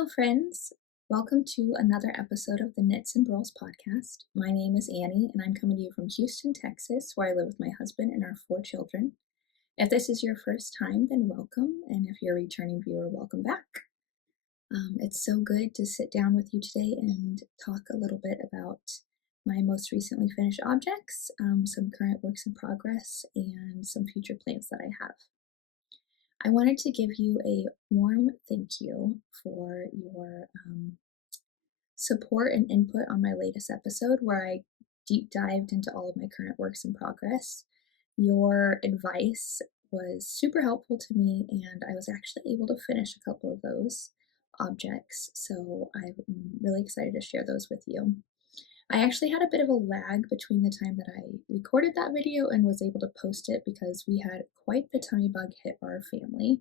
Hello, friends. Welcome to another episode of the Knits and Burls podcast. My name is Annie, and I'm coming to you from Houston, Texas, where I live with my husband and our 4 children. If this is your first time, then welcome, and if you're a returning viewer, welcome back. It's so good to sit down with you today and talk a little bit about my most recently finished objects, some current works in progress, and some future plans that I have. I wanted to give you a warm thank you for your support and input on my latest episode where I deep dived into all of my current works in progress. Your advice was super helpful to me, and I was actually able to finish a couple of those objects, so I'm really excited to share those with you. I actually had a bit of a lag between the time that I recorded that video and was able to post it because we had quite the tummy bug hit our family.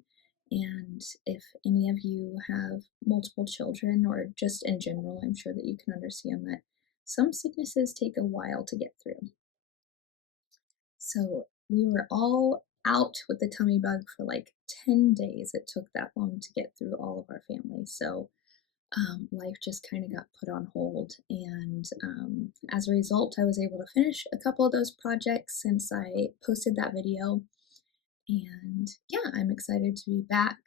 And if any of you have multiple children or just in general, I'm sure that you can understand that some sicknesses take a while to get through. So we were all out with the tummy bug for like 10 days. It took that long to get through all of our family. So life just kind of got put on hold, and as a result I was able to finish a couple of those projects since I posted that video. And yeah, I'm excited to be back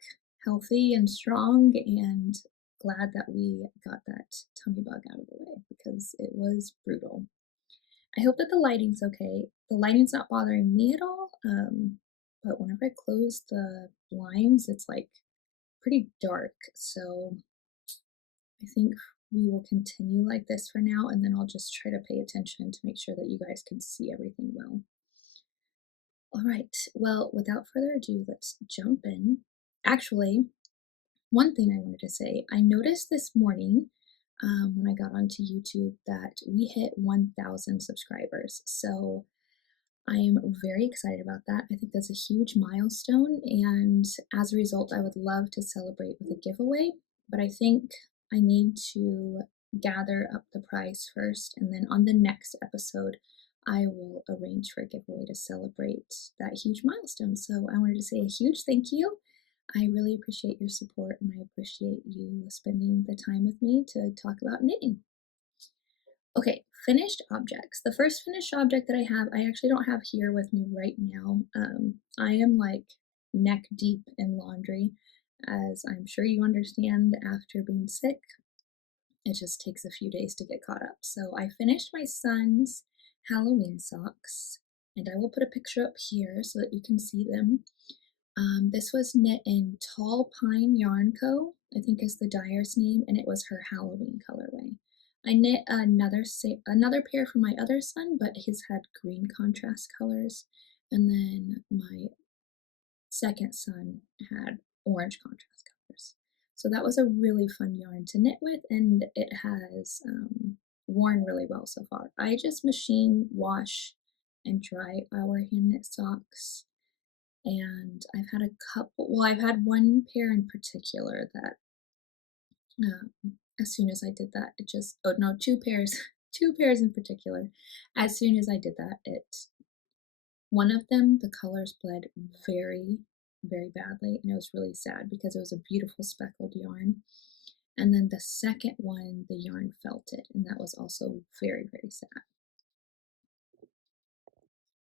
healthy and strong and glad that we got that tummy bug out of the way because it was brutal. I hope that the lighting's okay. The lighting's not bothering me at all, but whenever I close the blinds it's like pretty dark, so I think we will continue like this for now, and then I'll just try to pay attention to make sure that you guys can see everything well. All right, well, without further ado, let's jump in. Actually, one thing I wanted to say, I noticed this morning when I got onto YouTube that we hit 1,000 subscribers. So I am very excited about that. I think that's a huge milestone, and as a result, I would love to celebrate with a giveaway, but I think I need to gather up the prize first, and then on the next episode, I will arrange for a giveaway to celebrate that huge milestone. So I wanted to say a huge thank you. I really appreciate your support, and I appreciate you spending the time with me to talk about knitting. Okay, finished objects. The first finished object that I have, I actually don't have here with me right now. I am like neck deep in laundry, as I'm sure you understand after being sick. It just takes a few days to get caught up. So I finished my son's Halloween socks, and I will put a picture up here so that you can see them. This was knit in Tall Pine Yarn Co, I think is the dyer's name, and it was her Halloween colorway. I knit another pair for my other son, but his had green contrast colors, and then my second son had orange contrast colors. So that was a really fun yarn to knit with, and it has worn really well so far. I just machine, wash, and dry our hand knit socks, and I've had a couple, well, I've had one pair in particular that as soon as I did that, it just, oh no, two pairs, two pairs in particular. As soon as I did that, one of them, the colors bled very, very badly, and it was really sad because it was a beautiful speckled yarn. And then the second one, the yarn felted, and that was also very, very sad.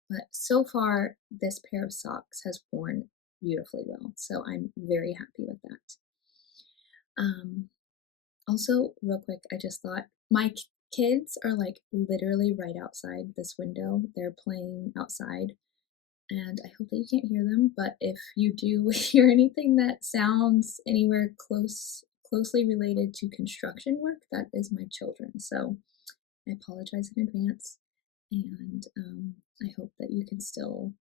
But so far, this pair of socks has worn beautifully well, so I'm very happy with that. Also, real quick, I just thought my kids are like literally right outside this window. They're playing outside, and I hope that you can't hear them, but if you do hear anything that sounds anywhere closely related to construction work, that is my children. So I apologize in advance, and I hope that you can still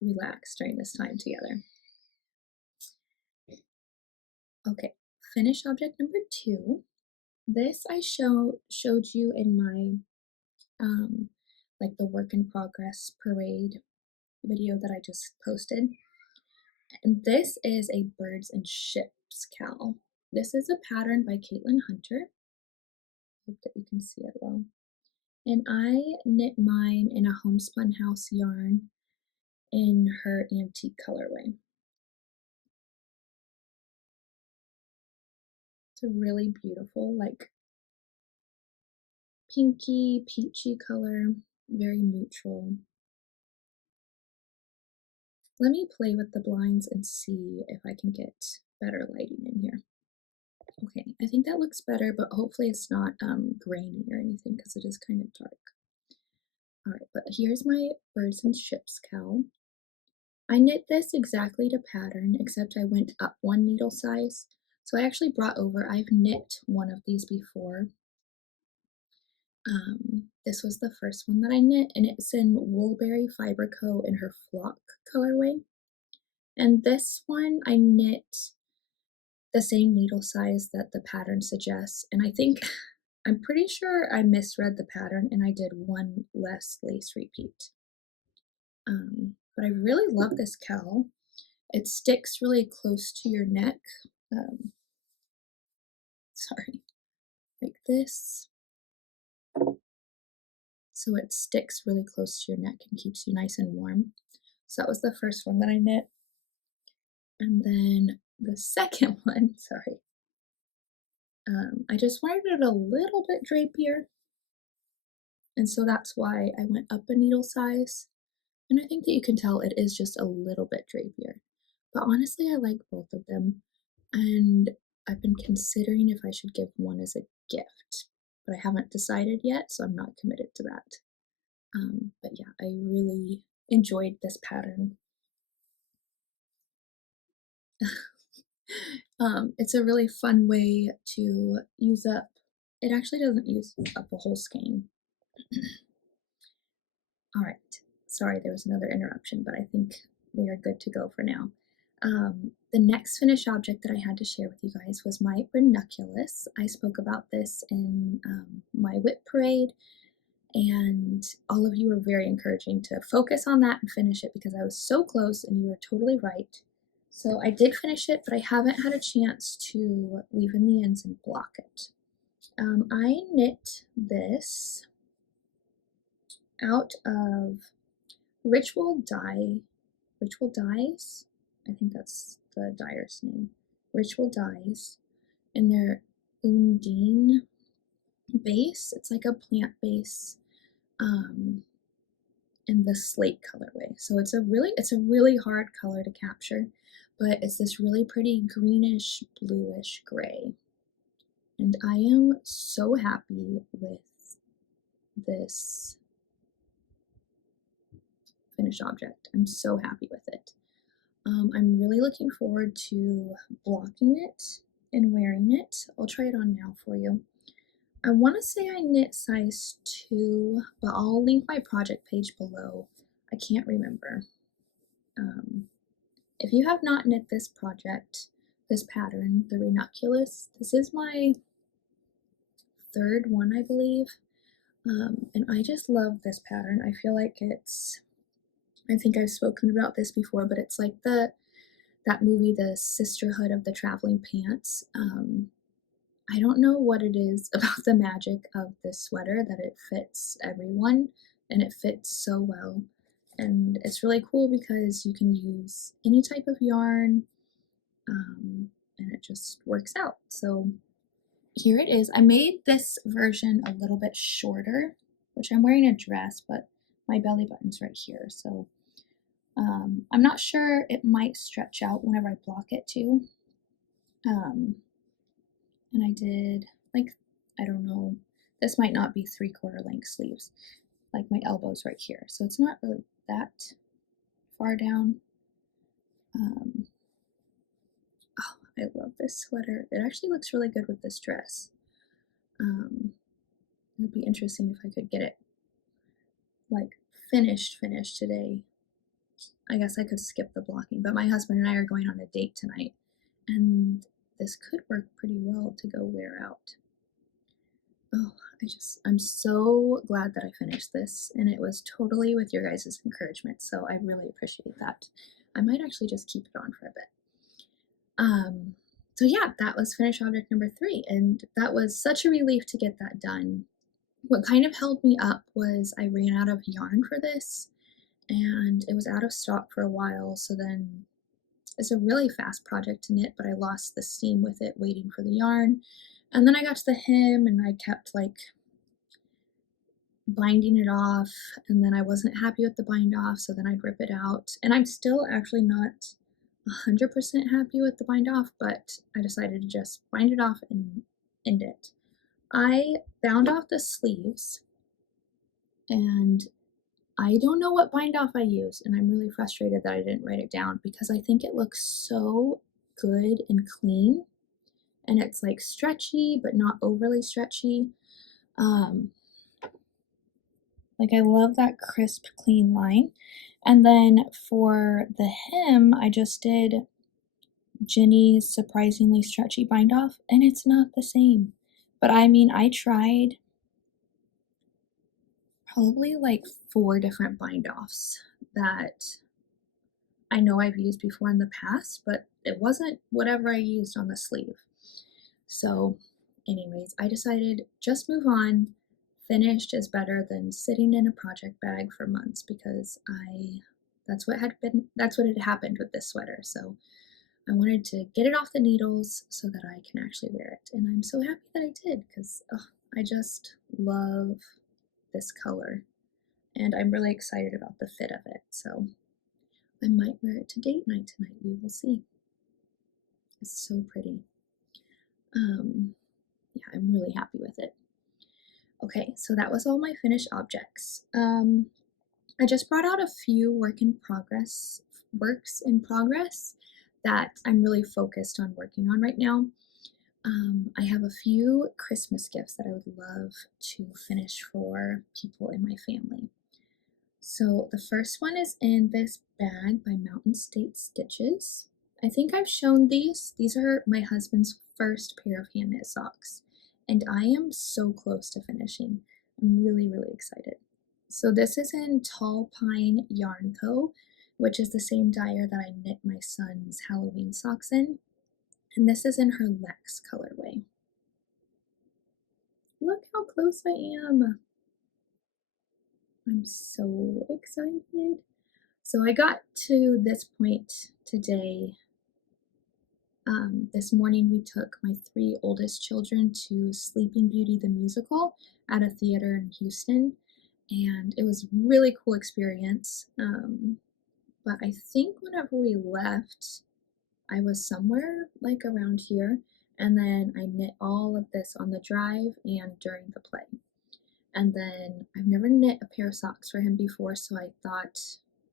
relax during this time together. Okay, finished object number 2. This I showed you in my like the work in progress parade video that I just posted. And this is a birds and ships cowl. This is a pattern by Caitlin Hunter. Hope that you can see it well. And I knit mine in a homespun house yarn in her antique colorway. It's a really beautiful, like pinky, peachy color, very neutral. Let me play with the blinds and see if I can get better lighting in here. Okay, I think that looks better, but hopefully it's not grainy or anything because it is kind of dark. All right, but here's my birds and ships cowl. I knit this exactly to pattern, except I went up one needle size. So I actually brought over, I've knit one of these before. This was the first one that I knit, and it's in Woolberry Fiber Co in her flock colorway. And this one I knit the same needle size that the pattern suggests, and I think, I'm pretty sure I misread the pattern and I did one less lace repeat. But I really love this cowl. It sticks really close to your neck. Sorry, like this. So it sticks really close to your neck and keeps you nice and warm. So that was the first one that I knit. And then the second one, sorry, I just wanted it a little bit drapier. And so that's why I went up a needle size. And I think that you can tell it is just a little bit drapier. But honestly, I like both of them. And I've been considering if I should give one as a gift. But I haven't decided yet, so I'm not committed to that. But yeah, I really enjoyed this pattern. It's a really fun way to use up, it actually doesn't use up a whole skein. All right, sorry, there was another interruption, but I think we are good to go for now. The next finished object that I had to share with you guys was my ranunculus. I spoke about this in my whip parade, and all of you were very encouraging to focus on that and finish it because I was so close and you were totally right. So I did finish it, but I haven't had a chance to weave in the ends and block it. I knit this out of Ritual Dyes, I think that's the dyer's name, Ritual Dyes, and their Undine base. It's like a plant base in the slate colorway. So it's a really hard color to capture, but it's this really pretty greenish bluish gray. And I am so happy with this finished object. I'm so happy with it. I'm really looking forward to blocking it and wearing it. I'll try it on now for you. I want to say I knit size 2, but I'll link my project page below. I can't remember. If you have not knit this project, this pattern, the ranunculus, this is my 3rd one, I believe. And I just love this pattern. I feel like it's, I think I've spoken about this before, but it's like that movie, The Sisterhood of the Traveling Pants. I don't know what it is about the magic of this sweater that it fits everyone and it fits so well. And it's really cool because you can use any type of yarn and it just works out. So here it is. I made this version a little bit shorter, which I'm wearing a dress, but my belly button's right here. So I'm not sure, it might stretch out whenever I block it too. And I did, like, I don't know, this might not be 3/4 length sleeves, like my elbow's right here. So it's not really that far down. Oh, I love this sweater. It actually looks really good with this dress. It would be interesting if I could get it like finished today. I guess I could skip the blocking, but my husband and I are going on a date tonight, and this could work pretty well to go wear out. Oh, I'm so glad that I finished this, and it was totally with your guys' encouragement, so I really appreciate that. I might actually just keep it on for a bit. So yeah, that was finished object number 3, and that was such a relief to get that done. What kind of held me up was I ran out of yarn for this, and it was out of stock for a while, so then it's a really fast project to knit, but I lost the steam with it waiting for the yarn. And then I got to the hem and I kept like binding it off, and then I wasn't happy with the bind off, so then I'd rip it out. And I'm still actually not 100% happy with the bind off, but I decided to just bind it off and end it. I bound off the sleeves, and I don't know what bind off I used, and I'm really frustrated that I didn't write it down because I think it looks so good and clean, and it's like stretchy but not overly stretchy. Like I love that crisp, clean line. And then for the hem, I just did Jenny's surprisingly stretchy bind off, and it's not the same. But I mean, I tried probably like 4 different bind offs that I know I've used before in the past, but it wasn't whatever I used on the sleeve. So anyways, I decided just move on. Finished is better than sitting in a project bag for months, because that's what had happened with this sweater. So I wanted to get it off the needles so that I can actually wear it, and I'm so happy that I did, because I just love this color and I'm really excited about the fit of it. So I might wear it to date night tonight. We will see. It's so pretty. Yeah, I'm really happy with it. Okay, so that was all my finished objects. I just brought out a few works in progress that I'm really focused on working on right now. I have a few Christmas gifts that I would love to finish for people in my family. So the first one is in this bag by Mountain State Stiches. I think I've shown these. These are my husband's first pair of hand knit socks, and I am so close to finishing. I'm really, really excited. So this is in Tall Pine Yarn Co., which is the same dyer that I knit my son's Halloween socks in, and this is in her Lex colorway. Look how close I am. I'm so excited. So I got to this point today. This morning we took my 3 oldest children to Sleeping Beauty the musical at a theater in Houston, and it was a really cool experience. But I think whenever we left, I was somewhere like around here, and then I knit all of this on the drive and during the play. And then I've never knit a pair of socks for him before, so I thought,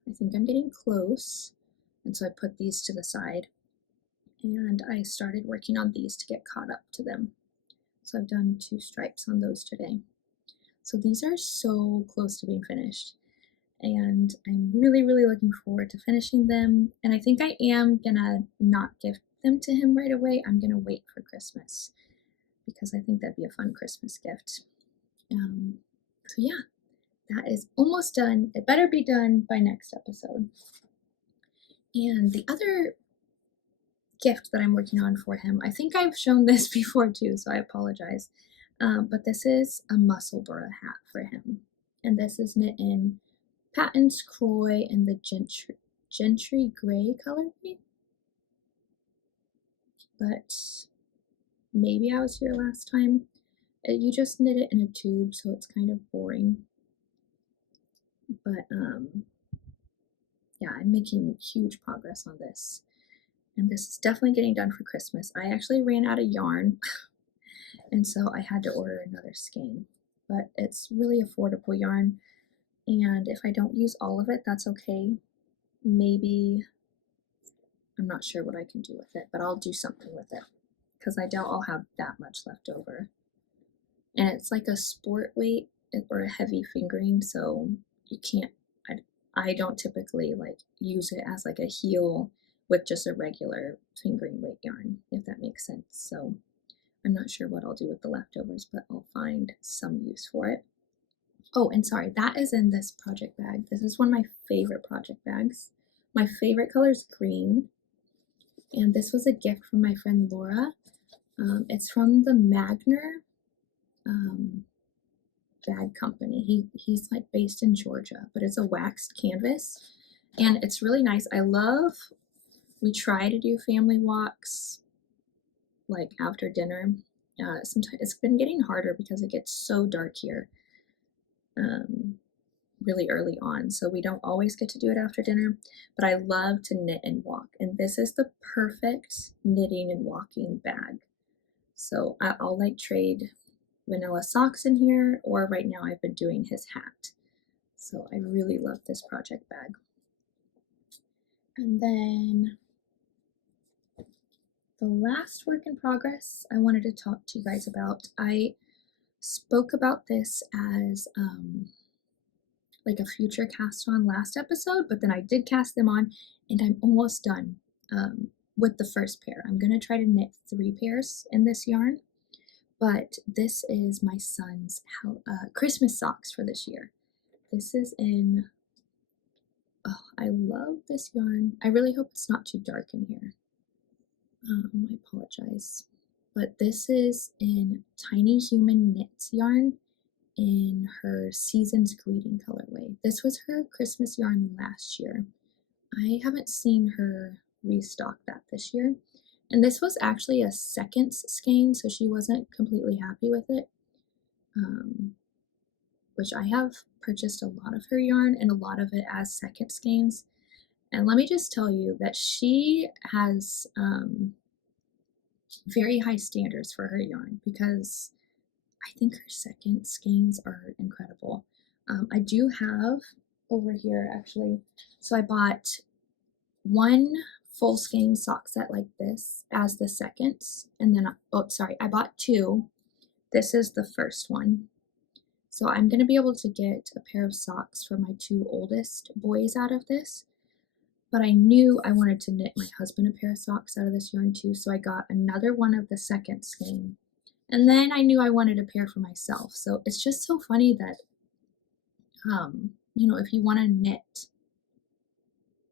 I think I'm getting close. And so I put these to the side, and I started working on these to get caught up to them. So I've done 2 stripes on those today. So these are so close to being finished, and I'm really, really looking forward to finishing them. And I think I am gonna not gift them to him right away. I'm gonna wait for Christmas, because I think that'd be a fun Christmas gift. So yeah, that is almost done. It better be done by next episode. And the other gift that I'm working on for him, I think I've shown this before too, so I apologize. But this is a Musselburgh hat for him. And this is knit in Patons Kroy and the Gentry Gray colorway. But maybe I was here last time. You just knit it in a tube, so it's kind of boring. But yeah, I'm making huge progress on this. And this is definitely getting done for Christmas. I actually ran out of yarn, and so I had to order another skein. But it's really affordable yarn, and if I don't use all of it, that's okay. Maybe, I'm not sure what I can do with it, but I'll do something with it, because I doubt I'll have that much left over. And it's like a sport weight or a heavy fingering, so you can't, I don't typically like use it as like a heel with just a regular fingering weight yarn, if that makes sense. So I'm not sure what I'll do with the leftovers, but I'll find some use for it. Oh, and sorry, that is in this project bag. This is one of my favorite project bags. My favorite color is green, and this was a gift from my friend Laura. It's from the Magner bag company. He's like based in Georgia, but it's a waxed canvas, and it's really nice. I love We try to do family walks like after dinner. Sometimes it's been getting harder because it gets so dark here really early on, so we don't always get to do it after dinner, but I love to knit and walk, and this is the perfect knitting and walking bag. So I'll like trade vanilla socks in here, or right now I've been doing his hat. So I really love this project bag. And then the last work in progress I wanted to talk to you guys about, I spoke about this as like a future cast on last episode, but then I did cast them on and I'm almost done with the first pair. I'm going to try to knit 3 pairs in this yarn, but this is my son's Christmas socks for this year. This is in, oh, I love this yarn. I really hope it's not too dark in here. I apologize. But this is in Tiny Human Knits yarn in her Season's Greeting colorway. This was her Christmas yarn last year. I haven't seen her restock that this year. And this was actually a seconds skein, so she wasn't completely happy with it. Which I have purchased a lot of her yarn and a lot of it as second skeins. And let me just tell you that she has very high standards for her yarn, because I think her second skeins are incredible. I do have over here actually, so I bought 1 full skein sock set like this as the seconds, and then, oh sorry, I bought 2. This is the first one. So I'm going to be able to get a pair of socks for my 2 oldest boys out of this, but I knew I wanted to knit my husband a pair of socks out of this yarn too, so I got another one of the second skein. And then I knew I wanted a pair for myself. So it's just so funny that, you know, if you want to knit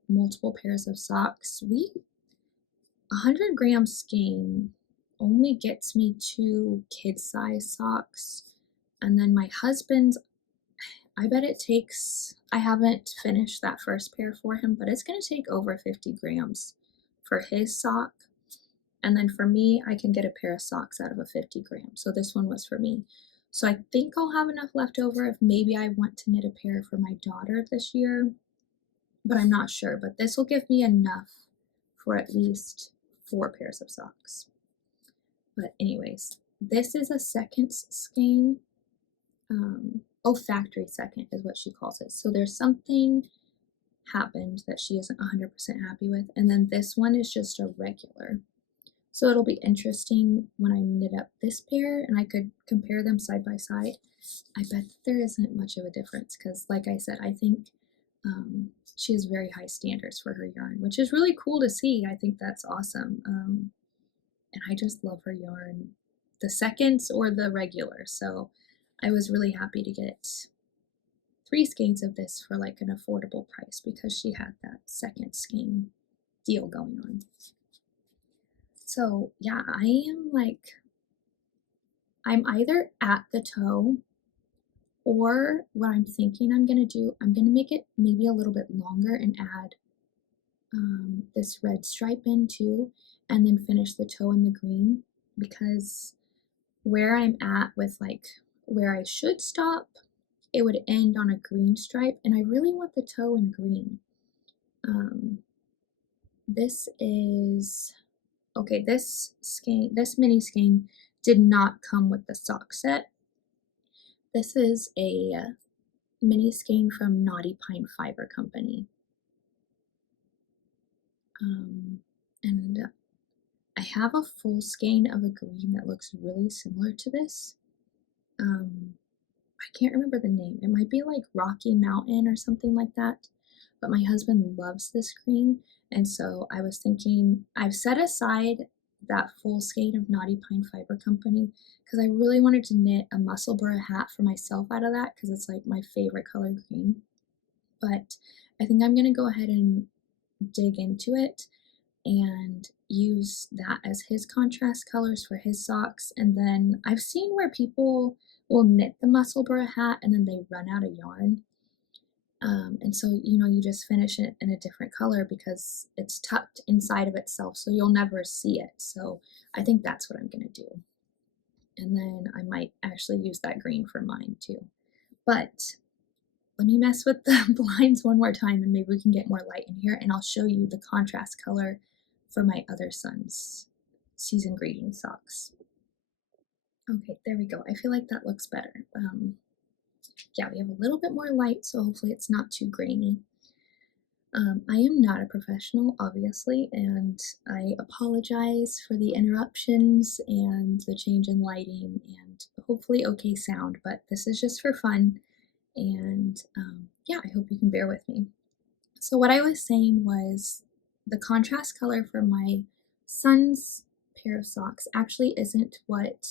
multiple pairs of socks, 100 gram skein only gets me 2 kid size socks. And then my husband's, I bet it takes, I haven't finished that first pair for him, but it's going to take over 50 grams for his sock. And then for me, I can get a pair of socks out of a 50 gram. So this one was for me. So I think I'll have enough left over if maybe I want to knit a pair for my daughter this year, but I'm not sure. But this will give me enough for at least 4 pairs of socks. But anyways, this is a seconds skein. Factory second is what she calls it. So there's something happened that she isn't 100% happy with. And then this one is just a regular. So it'll be interesting when I knit up this pair and I could compare them side by side. I bet that there isn't much of a difference because, like I said, I think she has very high standards for her yarn, which is really cool to see. I think that's awesome. And I just love her yarn, the seconds or the regular. So I was really happy to get 3 skeins of this for like an affordable price because she had that second skein deal going on. So yeah, I'm either at the toe, or what I'm thinking I'm gonna do, I'm gonna make it maybe a little bit longer and add this red stripe in too, and then finish the toe in the green, because where I'm at with like where I should stop, it would end on a green stripe, and I really want the toe in green. This is, okay, this mini skein did not come with the sock set. This is a mini skein from Knotty Fiber Company. And I have a full skein of a green that looks really similar to this. I can't remember the name. It might be like Rocky Mountain or something like that. But my husband loves this green, and so I was thinking, I've set aside that full skein of Knotty Fiber Company because I really wanted to knit a Musselburgh hat for myself out of that because it's like my favorite color green. But I think I'm going to go ahead and dig into it and use that as his contrast colors for his socks. And then I've seen where people will knit the Musselburgh hat and then they run out of yarn. And so, you just finish it in a different color because it's tucked inside of itself, so you'll never see it. So I think that's what I'm going to do. And then I might actually use that green for mine too. But let me mess with the blinds one more time and maybe we can get more light in here, and I'll show you the contrast color for my other son's season greeting socks. Okay, there we go. I feel like that looks better. Yeah, we have a little bit more light, so hopefully it's not too grainy. I am not a professional, obviously, and I apologize for the interruptions and the change in lighting and hopefully okay sound, but this is just for fun, and yeah, I hope you can bear with me. So what I was saying was the contrast color for my son's pair of socks actually isn't what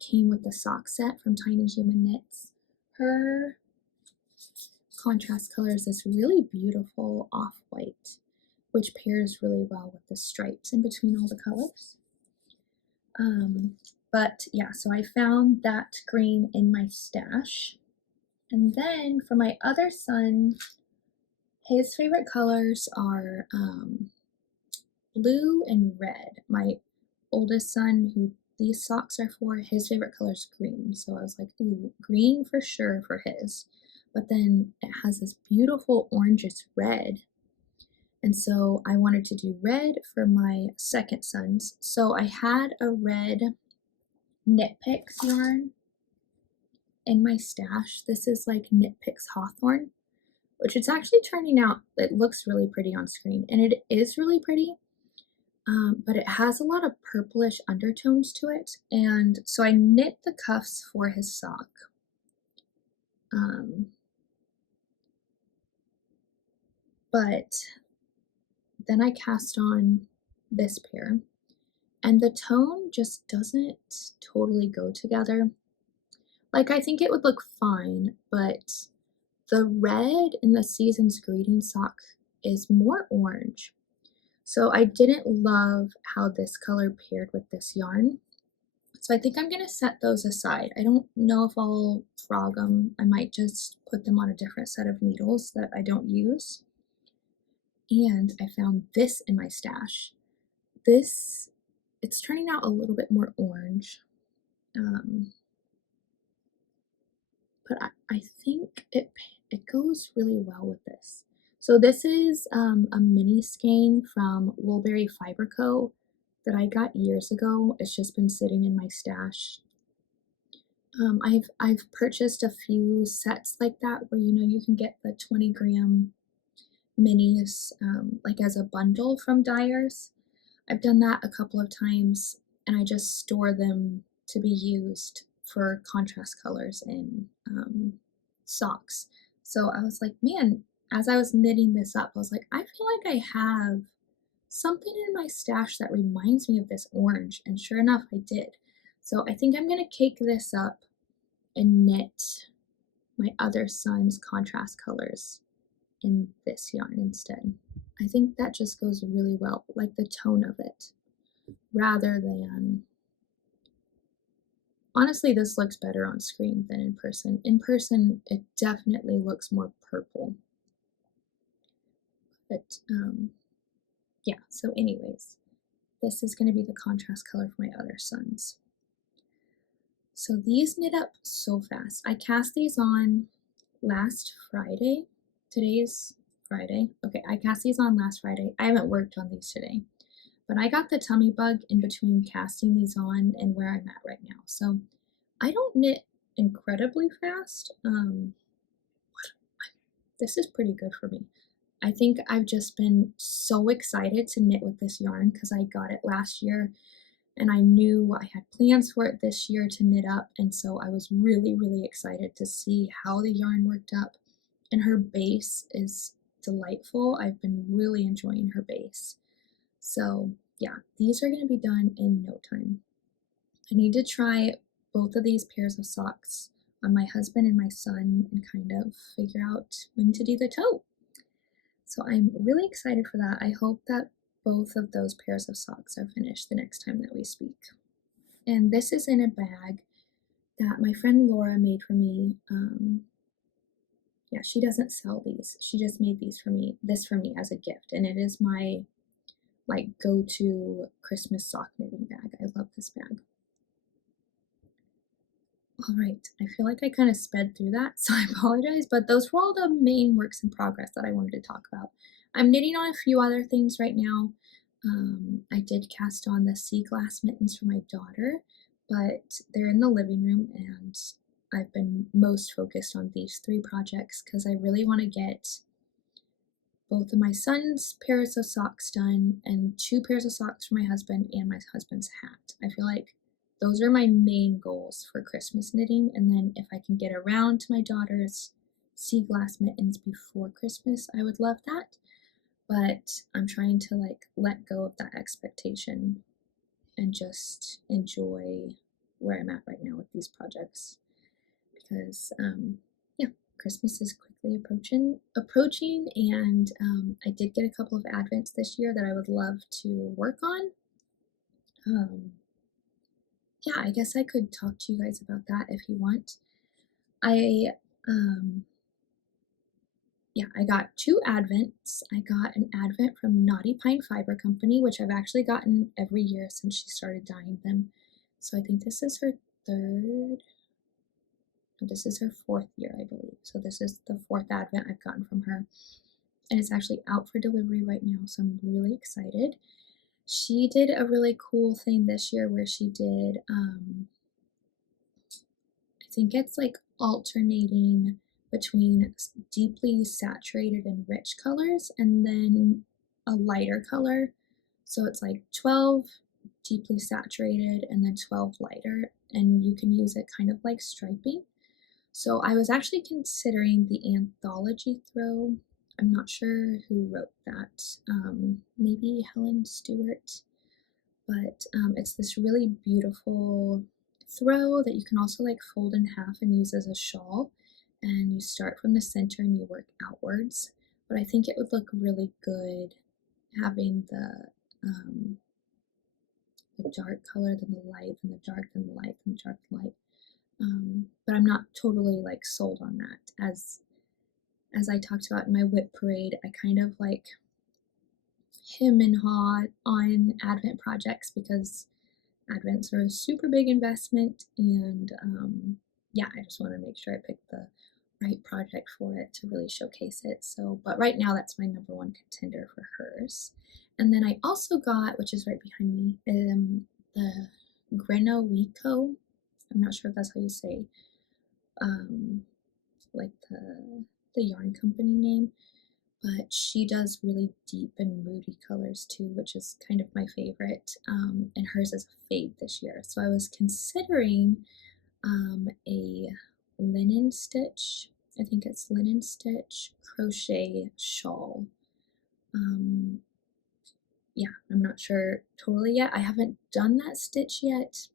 came with the sock set from Tiny Human Knits. Her contrast color is this really beautiful off-white, which pairs really well with the stripes in between all the colors. But yeah, so I found that green in my stash. And then for my other son, his favorite colors are blue and red. My oldest son, who these socks are for, his favorite color is green. So I was like, ooh, green for sure for his. But then it has this beautiful orangish red. And so I wanted to do red for my second son's. So I had a red Knit Picks yarn in my stash. This is like Knit Picks Hawthorn, which it's actually turning out, it looks really pretty on screen, and it is really pretty, but it has a lot of purplish undertones to it, and so I knit the cuffs for his sock. But then I cast on this pair, and the tone just doesn't totally go together. Like, I think it would look fine, but the red in the season's greeting sock is more orange. So I didn't love how this color paired with this yarn. So I think I'm going to set those aside. I don't know if I'll frog them. I might just put them on a different set of needles that I don't use. And I found this in my stash. This, it's turning out a little bit more orange. But I think it goes really well with this. So this is a mini skein from Woolberry Fiber Co that I got years ago. It's just been sitting in my stash. I've purchased a few sets like that where you can get the 20-gram minis like as a bundle from dyers. I've done that a couple of times, and I just store them to be used for contrast colors in socks. So I was like, man, as I was knitting this up, I was like, I feel like I have something in my stash that reminds me of this orange, and sure enough, I did. So I think I'm going to cake this up and knit my other son's contrast colors in this yarn instead. I think that just goes really well, like the tone of it, rather than, honestly, this looks better on screen than in person. In person, it definitely looks more purple. But yeah, so anyways, this is going to be the contrast color for my other sons. So these knit up so fast. I cast these on last Friday. Today's Friday. Okay, I cast these on last Friday. I haven't worked on these today, but I got the tummy bug in between casting these on and where I'm at right now. So I don't knit incredibly fast. This is pretty good for me. I think I've just been so excited to knit with this yarn because I got it last year and I knew I had plans for it this year to knit up, and so I was really, really excited to see how the yarn worked up. And her base is delightful. I've been really enjoying her base. So yeah, these are going to be done in no time. I need to try both of these pairs of socks on my husband and my son and kind of figure out when to do the toe. So I'm really excited for that. I hope that both of those pairs of socks are finished the next time that we speak. And this is in a bag that my friend Laura made for me Yeah, she doesn't sell these. She just made this for me as a gift, and it is my like go-to Christmas sock knitting bag. I love this bag. All right, I feel like I kind of sped through that, so I apologize, but those were all the main works in progress that I wanted to talk about. I'm knitting on a few other things right now. I did cast on the sea glass mittens for my daughter, but they're in the living room, and I've been most focused on these 3 projects because I really want to get both of my son's pairs of socks done and 2 pairs of socks for my husband and my husband's hat. I feel like those are my main goals for Christmas knitting, and then if I can get around to my daughter's sea glass mittens before Christmas, I would love that. But I'm trying to like let go of that expectation and just enjoy where I'm at right now with these projects because yeah, Christmas is quickly approaching, and I did get a couple of advents this year that I would love to work on. Yeah, I guess I could talk to you guys about that if you want. I yeah, I got 2 advents. I got an advent from Knotty Fiber Company, which I've actually gotten every year since she started dyeing them. So I think this is her 3rd, this is her 4th year, I believe. So this is the 4th advent I've gotten from her. And it's actually out for delivery right now, so I'm really excited. She did a really cool thing this year where she did, I think it's like alternating between deeply saturated and rich colors and then a lighter color. So it's like 12 deeply saturated and then 12 lighter, and you can use it kind of like striping. So I was actually considering the Anthology Throw. I'm not sure who wrote that. Maybe Helen Stewart. But it's this really beautiful throw that you can also like fold in half and use as a shawl. And you start from the center and you work outwards. But I think it would look really good having the dark color, then the light, then the dark, then the light, then the dark, then the light. But I'm not totally like sold on that. As I talked about in my whip parade, I kind of like him and haw on Advent projects because Advents are a super big investment, and yeah, I just want to make sure I pick the right project for it to really showcase it. So, but right now that's my #1 contender for hers. And then I also got, which is right behind me, the Grenouille Co. I'm not sure if that's how you say, like the yarn company name, but she does really deep and moody colors too, which is kind of my favorite. And hers is a fade this year. So I was considering a linen stitch, I think it's linen stitch crochet shawl. Yeah, I'm not sure totally yet. I haven't done that stitch yet,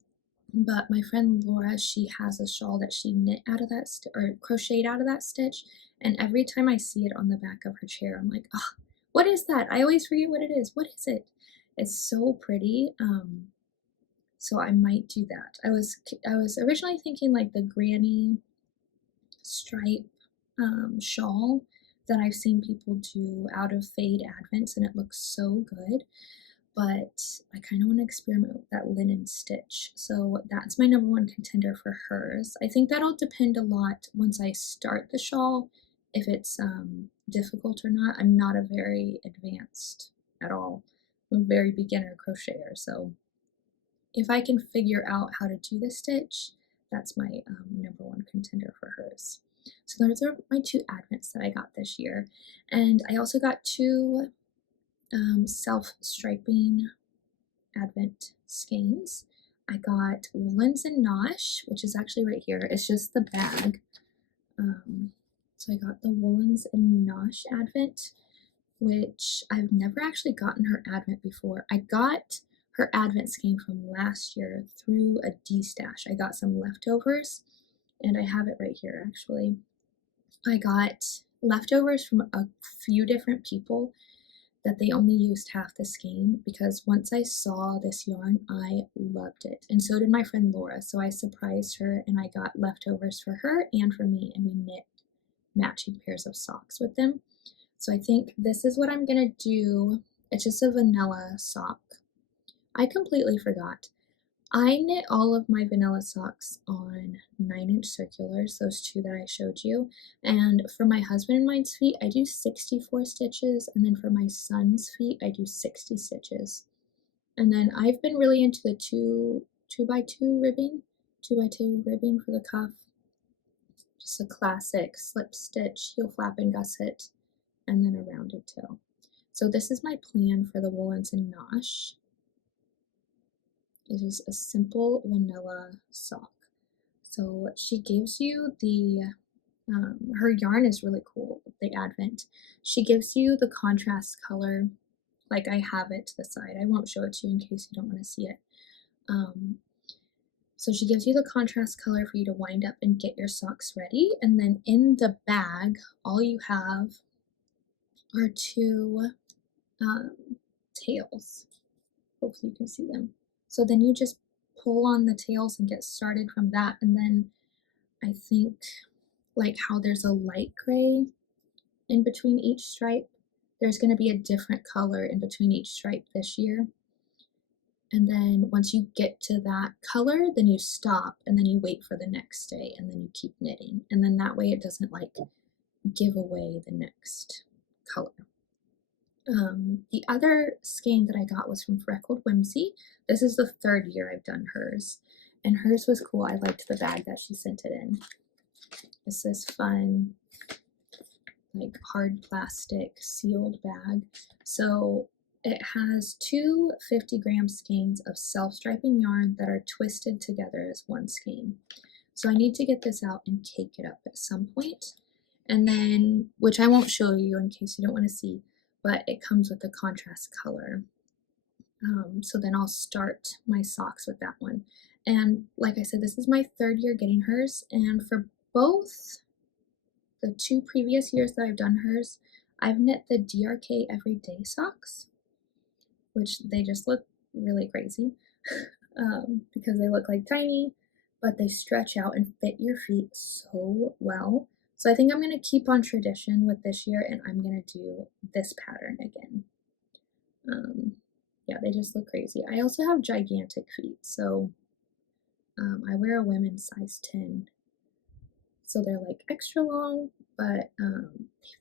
but my friend Laura, she has a shawl that she knit out of that or crocheted out of that stitch, and every time I see it on the back of her chair, I'm like, oh, what is that? I always forget what it is. What is it? It's so pretty. So I might do that. I was originally thinking like the granny stripe shawl that I've seen people do out of fade advents, and it looks so good. But I kind of want to experiment with that linen stitch. So that's my #1 contender for hers. I think that'll depend a lot once I start the shawl, if it's difficult or not. I'm not a very advanced at all. I'm a very beginner crocheter, so if I can figure out how to do the stitch, that's my #1 contender for hers. So those are my 2 advents that I got this year. And I also got 2 self-striping advent skeins. I got Woolens and Nosh, which is actually right here. It's just the bag. So I got the Woolens and Nosh advent, which I've never actually gotten her advent before. I got her advent skein from last year through a D-stash. I got some leftovers, and I have it right here actually. I got leftovers from a few different people that they only used half the skein, because once I saw this yarn, I loved it. And so did my friend Laura. So I surprised her and I got leftovers for her and for me, and we knit matching pairs of socks with them. So I think this is what I'm gonna do. It's just a vanilla sock. I completely forgot. I knit all of my vanilla socks on 9-inch circulars, those two that I showed you. And for my husband and mine's feet, I do 64 stitches, and then for my son's feet, I do 60 stitches. And then I've been really into the 2x2 ribbing, 2x2 ribbing for the cuff. Just a classic slip stitch, heel flap and gusset, and then a rounded toe. So this is my plan for the Woolens and Nosh. It is a simple vanilla sock. So she gives you the, her yarn is really cool, the Advent. She gives you the contrast color, like I have it to the side. I won't show it to you in case you don't want to see it. So she gives you the contrast color for you to wind up and get your socks ready. And then in the bag, all you have are two tails. Hopefully you can see them. So then you just pull on the tails and get started from that. And then I think like how there's a light gray in between each stripe, there's going to be a different color in between each stripe this year. And then once you get to that color, then you stop and then you wait for the next day and then you keep knitting. And then that way it doesn't like give away the next color. The other skein that I got was from Freckled Whimsy. This is the 3rd year I've done hers. And hers was cool. I liked the bag that she sent it in. It's this fun, like hard plastic sealed bag. So it has two 50-gram skeins of self-striping yarn that are twisted together as one skein. So I need to get this out and cake it up at some point. And then, which I won't show you in case you don't want to see, but it comes with a contrast color. So then I'll start my socks with that one. And like I said, this is my 3rd year getting hers. And for both the 2 previous years that I've done hers, I've knit the DRK Everyday Socks, which they just look really crazy because they look like tiny, but they stretch out and fit your feet so well. So I think I'm going to keep on tradition with this year, and I'm going to do this pattern again. Yeah, they just look crazy. I also have gigantic feet, so I wear a women's size 10. So they're like extra long, but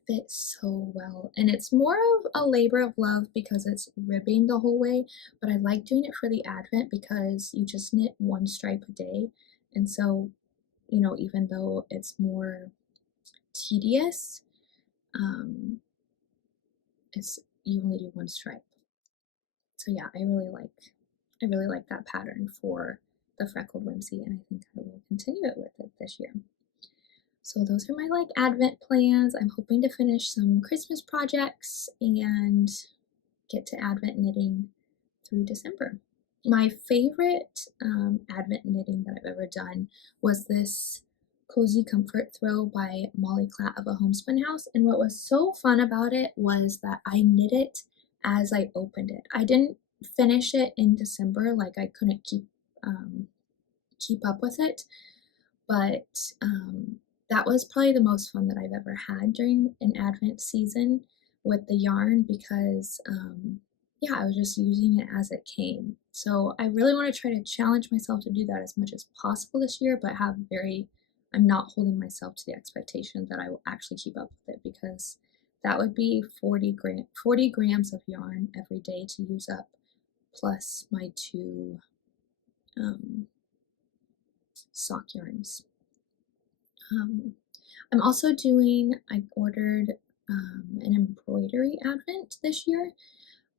they fit so well. And it's more of a labor of love because it's ribbing the whole way, but I like doing it for the Advent because you just knit 1 stripe a day. And so, you know, even though it's more tedious, you only do 1 stripe. So yeah, I really like that pattern for the Freckled Whimsy, and I think I will continue it with it this year. So those are my like Advent plans. I'm hoping to finish some Christmas projects and get to Advent knitting through December. My favorite Advent knitting that I've ever done was this Cozy Comfort Throw by Molly Klatt of A Homespun House. And what was so fun about it was that I knit it as I opened it. I didn't finish it in December, like I couldn't keep up with it, but that was probably the most fun that I've ever had during an Advent season with the yarn because yeah, I was just using it as it came. So I really want to try to challenge myself to do that as much as possible this year, but I'm not holding myself to the expectation that I will actually keep up with it because that would be 40 grams of yarn every day to use up, plus my 2 sock yarns. I'm also I ordered an embroidery Advent this year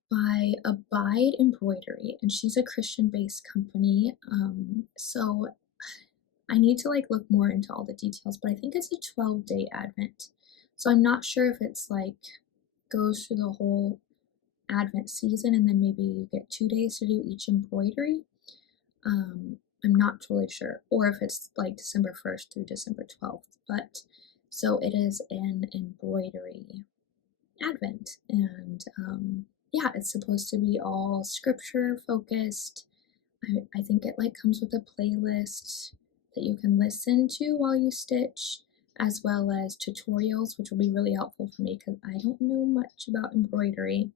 by Abide Embroidery, and she's a Christian-based company. So I need to like look more into all the details, but I think it's a 12-day Advent. So I'm not sure if it's like goes through the whole Advent season and then maybe you get 2 days to do each embroidery. I'm not totally sure, or if it's like December 1st through December 12th, but so it is an embroidery Advent, and yeah, it's supposed to be all scripture focused. I think it like comes with a playlist that you can listen to while you stitch, as well as tutorials, which will be really helpful for me because I don't know much about embroidery.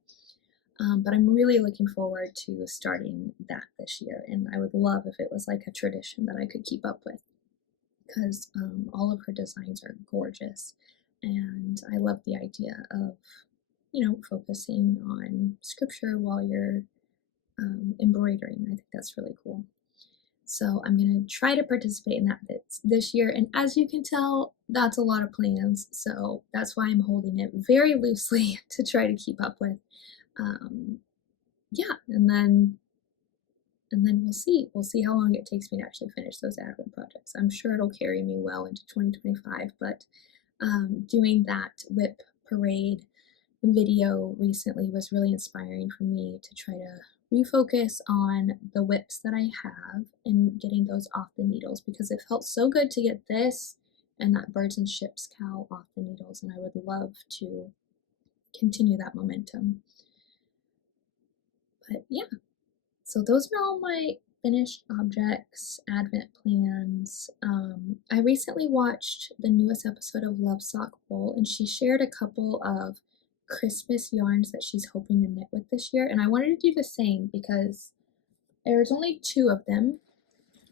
But I'm really looking forward to starting that this year, and I would love if it was like a tradition that I could keep up with, because all of her designs are gorgeous, and I love the idea of, focusing on scripture while you're embroidering. I think that's really cool. So I'm going to try to participate in that this year, and as you can tell, that's a lot of plans, so that's why I'm holding it very loosely to try to keep up with. Yeah, and then we'll see how long it takes me to actually finish those advent projects. I'm sure it'll carry me well into 2025, but doing that whip parade video recently was really inspiring for me to try to refocus on the whips that I have and getting those off the needles, because it felt so good to get this and that birds and ships cow off the needles, and I would love to continue that momentum. But yeah, so those are all my finished objects, advent plans. I recently watched the newest episode of Love Sock Wool, and she shared a couple of Christmas yarns that she's hoping to knit with this year, and I wanted to do the same because there's only 2 of them,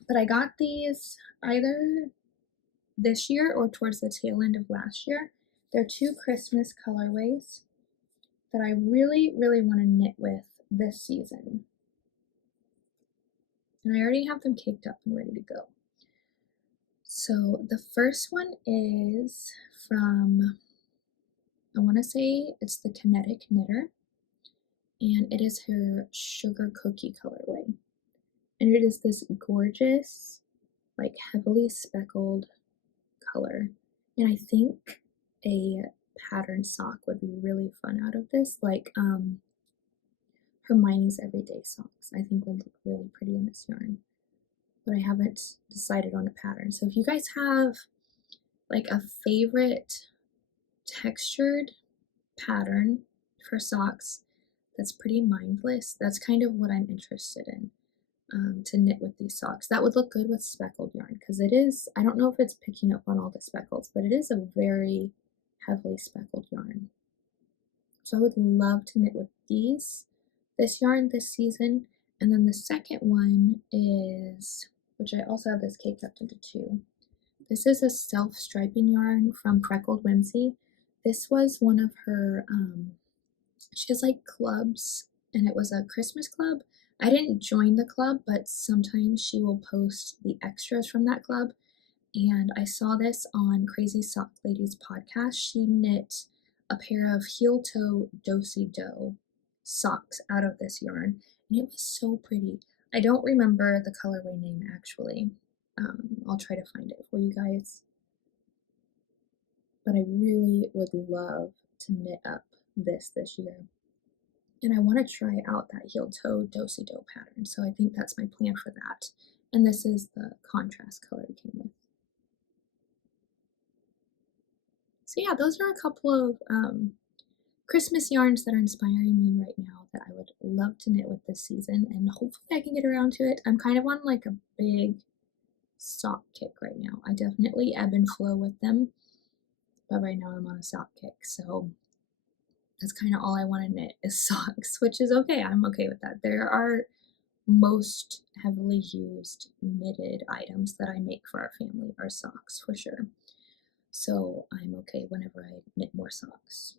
but I got these either this year or towards the tail end of last year. They're 2 Christmas colorways that I really, really want to knit with this season. And I already have them caked up and ready to go. So the first one is from, I want to say it's the Kinetic Knitter, and it is her Sugar Cookie colorway. And it is this gorgeous, like heavily speckled color. And I think a pattern sock would be really fun out of this, like Hermione's Everyday Socks, I think would look really pretty in this yarn. But I haven't decided on a pattern. So if you guys have like a favorite textured pattern for socks that's pretty mindless, that's kind of what I'm interested in to knit with these socks. That would look good with speckled yarn, because it is, I don't know if it's picking up on all the speckles, but it is a very heavily speckled yarn. So I would love to knit with this yarn this season. And then the second one is, which I also have this caked up into 2. This is a self-striping yarn from Freckled Whimsy. This was one of her, she has like clubs, and it was a Christmas club. I didn't join the club, but sometimes she will post the extras from that club. And I saw this on Crazy Sock Lady's podcast. She knit a pair of heel-toe do-si-do socks out of this yarn, and it was so pretty. I don't remember the colorway name actually. I'll try to find it for you guys. But I really would love to knit up this year. And I want to try out that heel-toe do-si-do pattern, so I think that's my plan for that. And this is the contrast color it came with. So yeah, those are a couple of Christmas yarns that are inspiring me right now that I would love to knit with this season, and hopefully I can get around to it. I'm kind of on like a big sock kick right now. I definitely ebb and flow with them, but right now I'm on a sock kick, so that's kind of all I want to knit is socks, which is okay. I'm okay with that. There are most heavily used knitted items that I make for our family are socks for sure. So I'm okay whenever I knit more socks.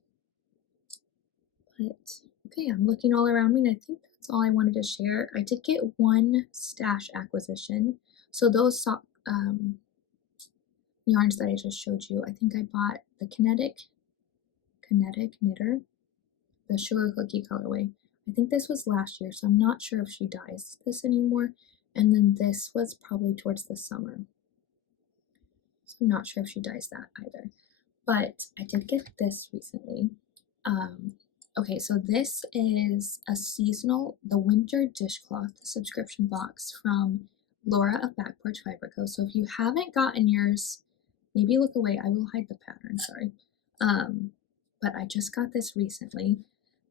But okay, I'm looking all around me, and I think that's all I wanted to share. I did get one stash acquisition. So those sock yarns that I just showed you, I think I bought the Kinetic Knitter, the Sugar Cookie colorway. I think this was last year, so I'm not sure if she dyes this anymore. And then this was probably towards the summer. So I'm not sure if she dyes that either. But I did get this recently. Okay, so this is a seasonal, the winter dishcloth subscription box from Laura of Back Porch Fiber Co. So if you haven't gotten yours, maybe look away. I will hide the pattern, sorry. But I just got this recently.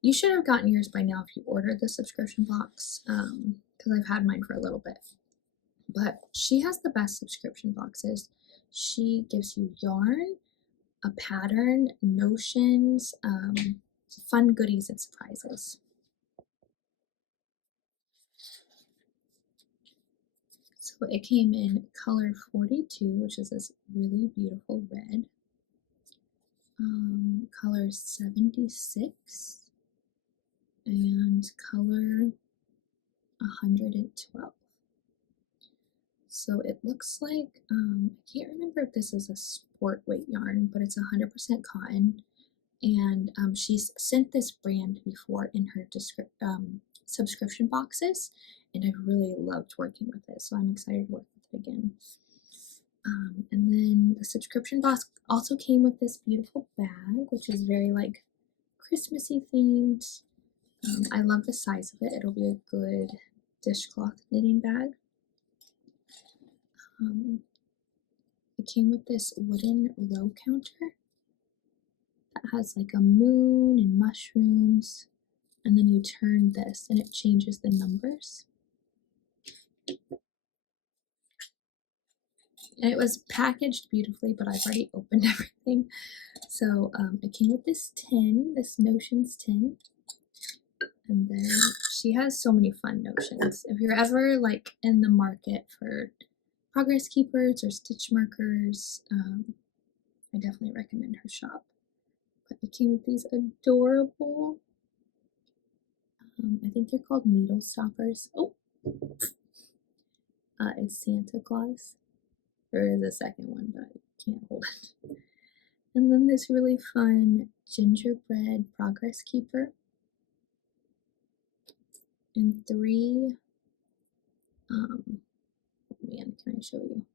You should have gotten yours by now if you ordered the subscription box, because I've had mine for a little bit. But she has the best subscription boxes. she gives you yarn, a pattern, notions, fun goodies and surprises. So it came in color 42, which is this really beautiful red, color 76, and color 112. So it looks like, I can't remember if this is a sport weight yarn, but it's 100% cotton. And she's sent this brand before in her subscription boxes, and I've really loved working with it, so I'm excited to work with it again. And then the subscription box also came with this beautiful bag, which is very like Christmassy themed. I love the size of it. It'll be a good dishcloth knitting bag. It came with this wooden row counter that has like a moon and mushrooms, and then you turn this and it changes the numbers. And it was packaged beautifully, but I've already opened everything. So it came with this tin, this notions tin. And then she has so many fun notions. If you're ever like in the market for progress keepers or stitch markers, I definitely recommend her shop. But it came with these adorable, I think they're called needle stoppers. Oh, it's Santa Claus. There is a second one, but I can't hold it. And then this really fun gingerbread progress keeper. And 3, oh man, can I show you?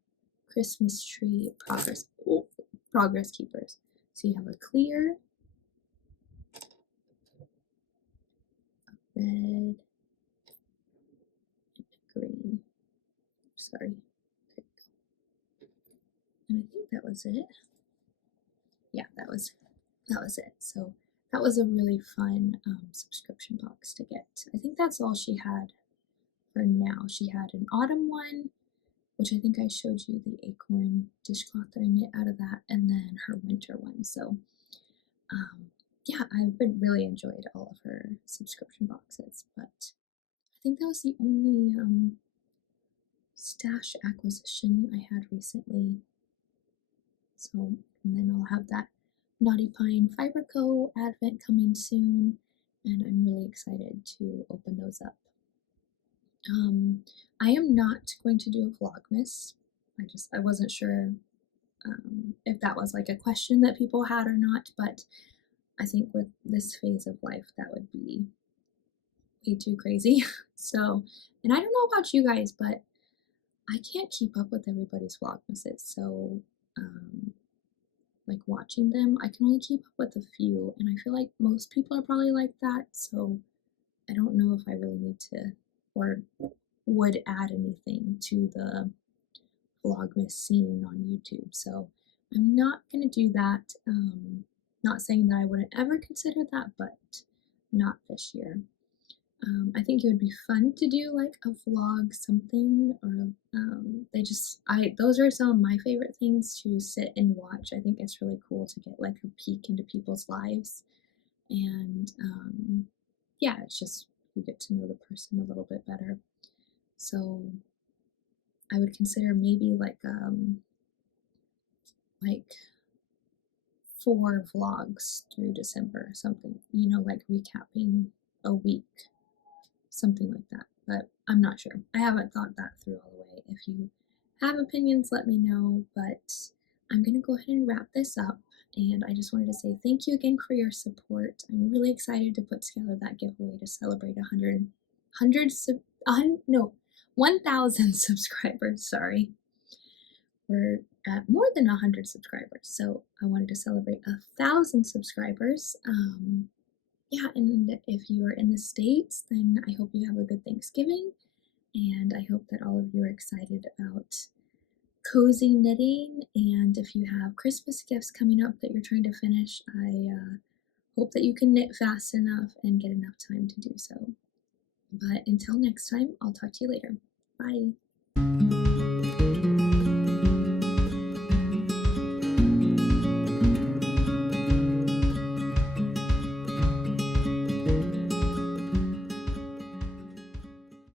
Christmas tree progress keepers. So you have a clear, a red, and a green. Sorry. There you go. And I think that was it. Yeah, that was it. So that was a really fun subscription box to get. I think that's all she had for now. She had an autumn one, which I think I showed you the acorn dishcloth that I knit out of that, and then her winter one. So yeah, I've really enjoyed all of her subscription boxes, but I think that was the only stash acquisition I had recently. So, and then I'll have that Knotty Fiber Co advent coming soon, and I'm really excited to open those up. I am not going to do a Vlogmas. I wasn't sure if that was like a question that people had or not, but I think with this phase of life, that would be way too crazy. So, and I don't know about you guys, but I can't keep up with everybody's Vlogmases. So, like watching them, I can only keep up with a few, and I feel like most people are probably like that. So, I don't know if I really need to or would add anything to the Vlogmas scene on YouTube. So, I'm not going to do that. Not saying that I wouldn't ever consider that, but not this year. I think it would be fun to do like a vlog something, or those are some of my favorite things to sit and watch. I think it's really cool to get like a peek into people's lives, and yeah, it's just you get to know the person a little bit better. So I would consider maybe like 4 vlogs through December, something, you know, like recapping a week, something like that, but I'm not sure. I haven't thought that through all the way. If you have opinions, let me know, but I'm going to go ahead and wrap this up, and I just wanted to say thank you again for your support. I'm really excited to put together that giveaway to celebrate 1,000 subscribers, sorry. We're at more than 100 subscribers, so I wanted to celebrate 1,000 subscribers. Yeah, and if you are in the States, then I hope you have a good Thanksgiving, and I hope that all of you are excited about cozy knitting, and if you have Christmas gifts coming up that you're trying to finish, I hope that you can knit fast enough and get enough time to do so. But until next time, I'll talk to you later. Bye!